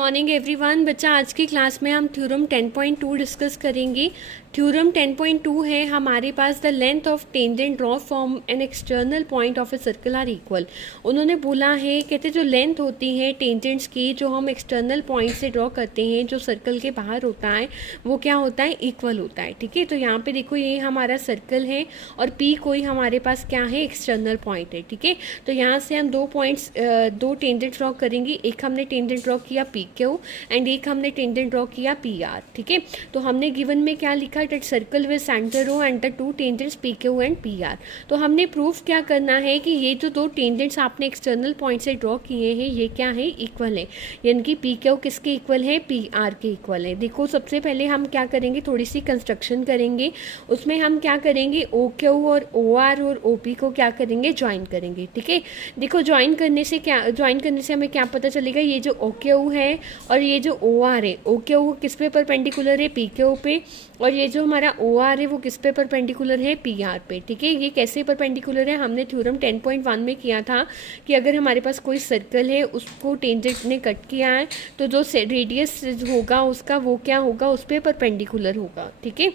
Morning everyone. बच्चा आज की क्लास में हम थ्योरम 10.2 डिस्कस करेंगे। थ्योरम 10.2 है हमारे पास, the length of tangent draw from an external point of a circle are equal. उन्होंने बोला है, कहते जो लेंथ होती है टेंजेंट्स की, जो हम एक्सटर्नल पॉइंट से ड्रॉ करते हैं, जो सर्कल के बाहर होता है, वो क्या होता है, इक्वल होता है। ठीक है, तो यहाँ पे देखो ये हमारा सर्कल है और पी कोई हमारे पास क्या है, एक्सटर्नल पॉइंट है। ठीक है, तो यहाँ से हम दो टेंजेंट ड्रॉ करेंगे। एक हमने टेंजेंट ड्रॉ किया पी क्यू एंड एक हमने टेंजेंट ड्रॉ किया पी आर। ठीक है, तो हमने गिवन में क्या लिखा, that circle with centre O and the two tangents P Q and P R. तो हमने प्रूफ क्या करना है कि ये जो दो टेंजेंट्स आपने एक्सटर्नल पॉइंट से ड्रॉ किए हैं, ये क्या है, इक्वल है। यानी कि पी क्यू किसके इक्वल है, पी आर के इक्वल है। देखो सबसे पहले हम क्या करेंगे, थोड़ी सी कंस्ट्रक्शन करेंगे। उसमें हम क्या करेंगे, ओ क्यू और ओ आर और ओ पी को क्या करेंगे, ज्वाइन करेंगे। ठीक है, देखो ज्वाइन करने से हमें क्या पता चलेगा, ये जो ओ क्यू है और ये जो ओ आर है, ओ क्यू किस पे परपेंडिकुलर है, पी क्यू पे, और ये जो हमारा ओ आर है वो किस पे परपेंडिकुलर है, पी आर पे। ठीक है, ये कैसे परपेंडिकुलर है, हमने थ्योरम 10.1 में किया था कि अगर हमारे पास कोई सर्कल है, उसको टेंजेंट ने कट किया है, तो जो रेडियस होगा उसका वो क्या होगा, उस पर परपेंडिकुलर होगा। ठीक है,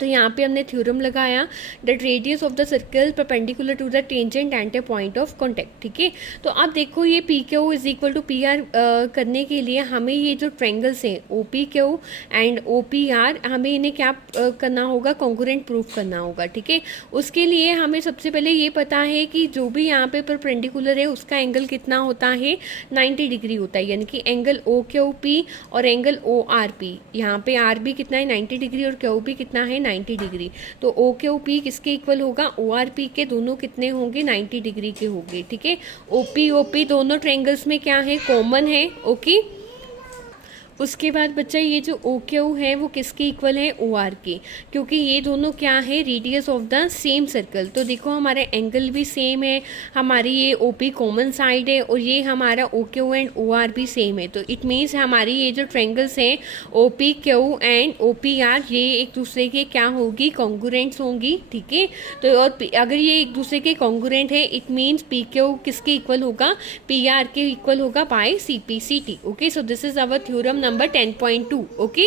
तो यहाँ पे हमने थ्योरम लगाया, that radius of the circle perpendicular to the tangent and a point of contact. ठीक है, तो अब देखो ये P Q is equal to P R करने के लिए हमें ये जो ट्रायंगल्स हैं O P Q and O P R, हमें इन्हें क्या करना होगा, कॉन्ग्रुएंट प्रूफ करना होगा। ठीक है, उसके लिए हमें सबसे पहले ये पता है कि जो भी यहाँ पे परपेंडिकुलर है उसका एंगल कितना होता है, 90 डिग्री होता है। यानी कि एंगल ओ क्यू पी और एंगल ओ आर पी, यहाँ पे आर भी कितना है, 90 डिग्री, और क्यू भी कितना है, 90 डिग्री। तो ओ क्यू पी किसके इक्वल होगा, ओ आर पी के, दोनों कितने होंगे, 90 डिग्री के होंगे। ठीक है, ओ पी दोनों ट्रायंगल्स में क्या है, कॉमन है। ओके, उसके बाद बच्चा ये जो ओ क्यू है वो किसके इक्वल है, ओ आर के, क्योंकि ये दोनों क्या है, radius of the same circle. तो देखो हमारे एंगल भी सेम है, हमारी ये ओ पी कॉमन साइड है और ये हमारा O Q and O R भी सेम है। तो इट मीन्स हमारी ये जो ट्रायंगल्स हैं O P Q and O P R, ये एक दूसरे के क्या होगी, कॉन्ग्रुएंट्स होंगी। ठीक है, तो और अगर ये एक दूसरे के कॉन्ग्रुएंट है, इट मीन्स पी क्यू किसके इक्वल होगा, पी आर के इक्वल होगा by C P C T. Okay, so this is our theorem number 10.2। Okay,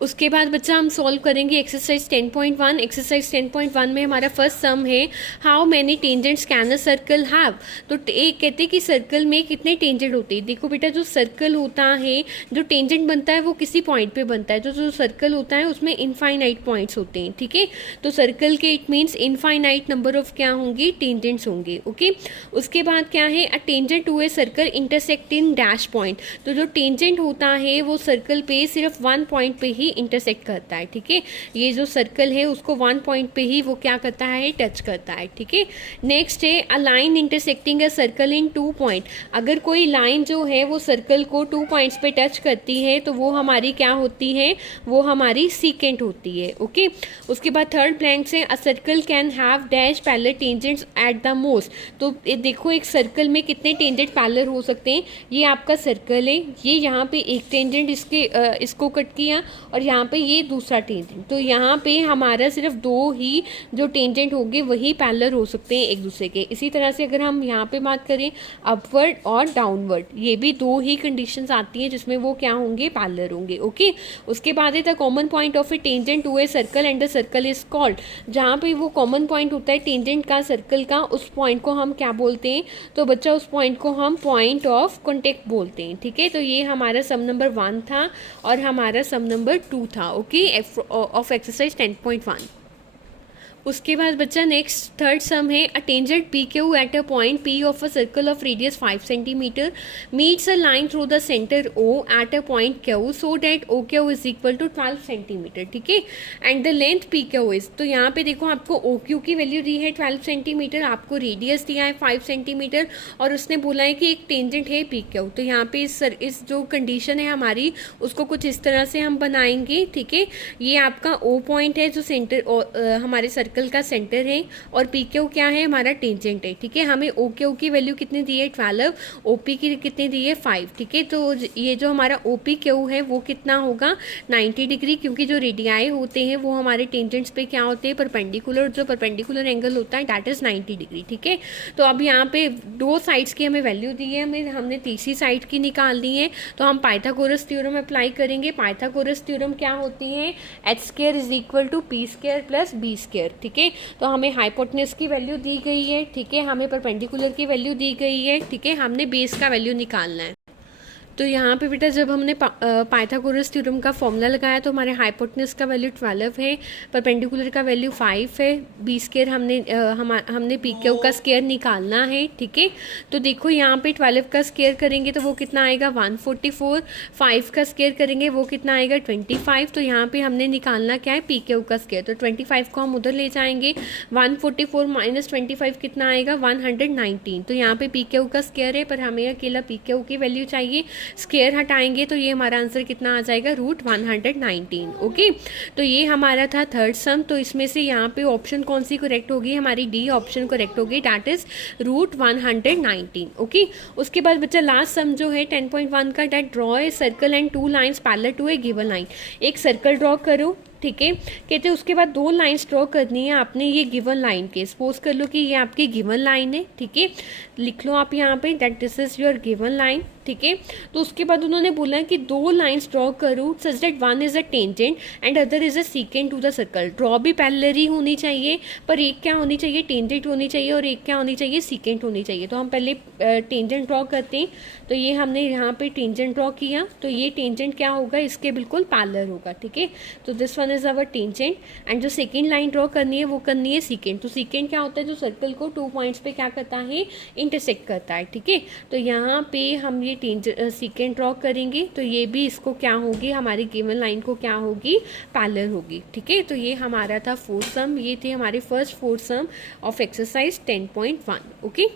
उसके बाद बच्चा हम सॉल्व करेंगे एक्सरसाइज 10.1। एक्सरसाइज 10.1 में हमारा फर्स्ट सम है, how many tangents can a circle have. तो एक कहते हैं कि सर्कल में कितने टेंजेंट होते हैं। देखो बेटा, जो सर्कल होता है, जो टेंजेंट बनता है वो किसी पॉइंट पे बनता है। जो सर्कल होता है उसमें इनफाइनाइट पॉइंट्स होते हैं। ठीक है, तो सर्कल के it means infinite number of क्या होंगे, टेंजेंट्स होंगे। ओके, उसके बाद क्या है, a tangent to a circle intersect in dash point. तो जो टेंजेंट होता है वो सर्कल पे सिर्फ वन पॉइंट पे ही इंटरसेक्ट करता है। ठीक है, ये जो सर्कल है उसको वन पॉइंट पे ही वो क्या करता है, टच करता है। ठीक है, नेक्स्ट है, a line intersecting a circle in two point. अगर कोई लाइन जो है वो सर्कल को 2 पॉइंट्स पे टच करती है तो वो हमारी क्या होती है, वो हमारी सीकेंट होती है। ओके, उसके बाद थर्ड ब्लैंक से, a circle can have dash parallel tangents at the most. तो देखो एक सर्कल में कितने टेंजेंट पैरेलल हो सकते हैं। ये आपका सर्कल है, ये यहाँ पे एक टेंजेंट इसको कट किया और यहाँ पे ये दूसरा टेंजेंट, तो यहाँ पे हमारा सिर्फ दो ही जो टेंजेंट होंगे वही पैरेलल हो सकते हैं एक दूसरे के। इसी तरह से अगर हम यहाँ पे बात करें अपवर्ड और डाउनवर्ड, ये भी दो ही कंडीशंस आती हैं जिसमें वो क्या होंगे, पैरेलल होंगे। ओके, उसके बाद है the common point of a tangent to a circle and the circle is called. जहाँ पे वो कॉमन पॉइंट होता है टेंजेंट का, सर्कल का, उस पॉइंट को हम क्या बोलते हैं, तो बच्चा उस पॉइंट को हम पॉइंट ऑफ कॉन्टेक्ट बोलते हैं। ठीक है, तो ये हमारा सम नंबर 1 था और हमारा सम नंबर 2 था। Okay, of exercise 10.1। उसके बाद बच्चा नेक्स्ट थर्ड सम है, a tangent P Q at a point P of a circle of radius 5 centimetre meets a line through the centre O at a point Q so that O Q is equal to 12 centimetre. ठीक है, and the length P Q is, तो यहाँ पे देखो आपको O Q की value दी है 12 centimetre, आपको रेडियस दिया है 5 सेंटीमीटर और उसने बोला है कि एक टेंजेंट है पी क्यू। तो यहाँ पे इस जो कंडीशन है हमारी उसको कुछ इस तरह से हम बनाएंगे। ठीक है, ये आपका ओ पॉइंट है जो सेंटर हमारे सर्कल सर्कल का सेंटर है और पी क्यू क्या है, हमारा टेंजेंट है। ठीक है, हमें ओ क्यू की वैल्यू कितनी दी है 12, ओ पी की कितनी दी है 5। ठीक है, तो ये जो हमारा ओ पी क्यू है वो कितना होगा 90 डिग्री, क्योंकि जो रेडियाई होते हैं वो हमारे टेंजेंट्स पे क्या होते हैं परपेंडिकुलर, जो परपेंडिकुलर एंगल होता है दैट इज़ 90 डिग्री। ठीक है, तो अब यहाँ पे दो साइड्स की हमें वैल्यू दी है, हमने तीसरी साइड की निकालनी है, तो हम पाइथागोरस थ्योरम अप्लाई करेंगे। पाइथागोरस थ्योरम क्या होती है, h square is equal to p square plus b square. ठीक है, तो हमें हाइपोटेनस की वैल्यू दी गई है, ठीक है, हमें परपेंडिकुलर की वैल्यू दी गई है, ठीक है, हमने बेस का वैल्यू निकालना है। तो यहाँ पे बेटा जब हमने पाइथागोरस थ्योरम का फॉर्मूला लगाया तो हमारे हाइपोटेनस का वैल्यू 12 है, परपेंडिकुलर का वैल्यू 5 है, बी स्क्वायर हमने पी क्यू का स्क्वायर निकालना है। ठीक है, तो देखो यहाँ पे 12 का स्क्वायर करेंगे तो वो कितना आएगा 144, 5 का स्क्वायर करेंगे वो कितना आएगा 25। तो यहाँ पे हमने निकालना क्या है पी क्यू का स्क्वायर, तो 25 को हम उधर ले जाएंगे, 144 माइनस 25 कितना आएगा 119। तो यहाँ पे पी क्यू का स्क्वायर है पर हमें अकेला पी क्यू की वैल्यू चाहिए, स्क्वायर हटाएंगे तो ये हमारा आंसर कितना आ जाएगा √119। ओके, तो ये हमारा था थर्ड सम। तो इसमें से यहाँ पे ऑप्शन कौन सी करेक्ट होगी, हमारी डी ऑप्शन करेक्ट होगी, दैट इज √119। ओके, उसके बाद बच्चा लास्ट सम जो है 10.1 का, that draw a circle and 2 lines parallel to a given line. एक सर्कल ड्रॉ करो, ठीक है, कहते हैं उसके बाद 2 लाइन्स ड्रॉ करनी है आपने ये गिवन लाइन के। सपोज कर लो कि ये आपकी गिवन लाइन है, ठीक है, लिख लो आप यहाँ पे that this is your given line. ठीक है, तो उसके बाद उन्होंने बोला कि 2 लाइन्स ड्रॉ करो such that one is a tangent and other is a secant to the circle. Draw भी पैरेलल ही होनी चाहिए, पर एक क्या होनी चाहिए टेंजेंट होनी चाहिए और एक क्या होनी चाहिए सीकेंट होनी चाहिए। तो हम पहले टेंजेंट ड्रॉ करते हैं, तो ये हमने यहाँ पे टेंजेंट ड्रॉ किया, तो ये टेंजेंट क्या होगा इसके बिल्कुल पैरेलल होगा। ठीक है, तो this one is our tangent and जो सेकेंड लाइन ड्रॉ करनी है वो करनी है सीकेंट। तो सीकेंट क्या होता है, जो सर्कल को 2 पॉइंट्स पे क्या करता है इंटरसेक्ट करता है। ठीक है, तो यहाँ पे हम ये सीकेंट ड्रॉ करेंगे, तो ये भी इसको क्या होगी हमारी गिवन लाइन को क्या होगी पैरेलल होगी। ठीक है, तो ये हमारा था 4 सम, ये थे हमारे first 4 sum of exercise 10.1। Okay.